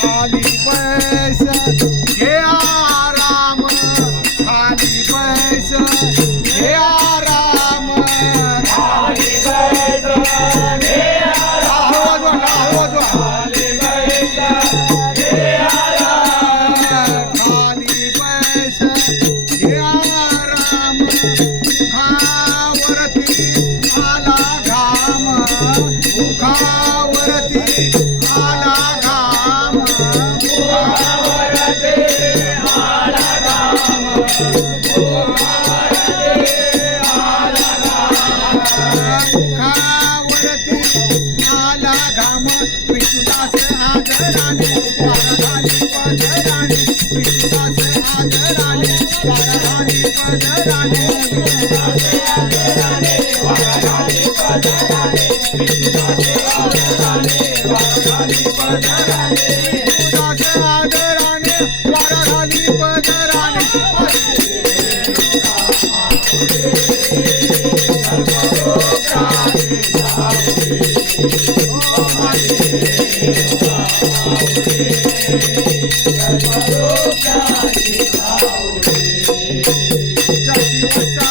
खाली पैसा घे आराम, खाली पैसा घे आराम, खाली पैसा घे आराम, खाली पैसा घे आराम, खाली पैसा घे आराम, खावरती आला घाम, मुखावरती आला घाम, मुखावरती आला घाम, मुखावरती आला घाम, विष्णुदास आदराने वाराघाली पदराने, विष्णुदास आदराने वाराघाली पदराने, विष्णुदास आदराने वाराघाली पदराने, विष्णुदास आदराने वाराघाली पदराने, विष्णुदास आदराने वाराघाली पदराने,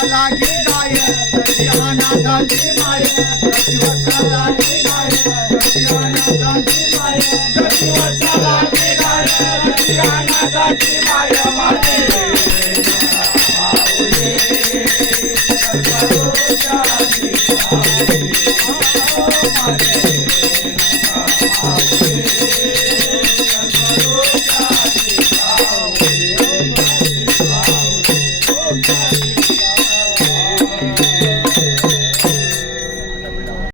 लागी गाय तशी अनाथाची माय, जशी लागी गाय तशी अनाथाची माय, जशी लागी गाय तशी अनाथाची माय, माझे माऊली सर्वलोकाची माऊली, माझे